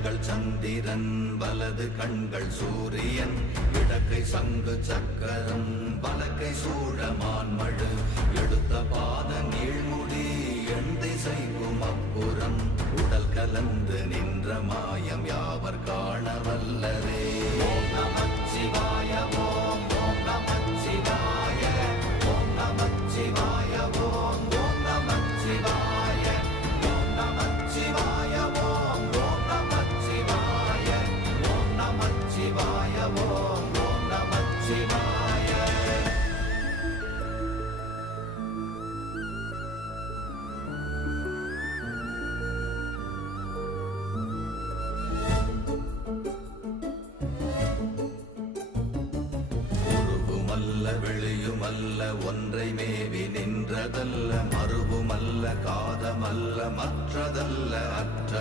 கண்கள் சந்திரன் வலது கண்கள் சூரியன் இடக்கை சங்கு சக்கரம் வலக்கை சூழமான்மழு எடுத்த பாத நீழ்முடி எண் திசைக்கும் அப்புறம் உடல் கலந்து நின்ற மாயம் யாவர் காண வல்லரே. ஓம் நமச்சிவாய ஓம் ஓம் நமச்சிவாய ஓம் நமச்சிவாய ஓம் ஓம் நமச்சிவாய ஓம் நமச்சிவாய ஓம் ஓம் நமச்சிவாய ஓம் நமச்சிவாய ஓம் ஓம் நமச்சிவாய. வெளியுமல்ல ஒன்றை மேவி நின்றதல்ல மறுவுமல்ல காதமல்ல மற்றதல்ல அற்றது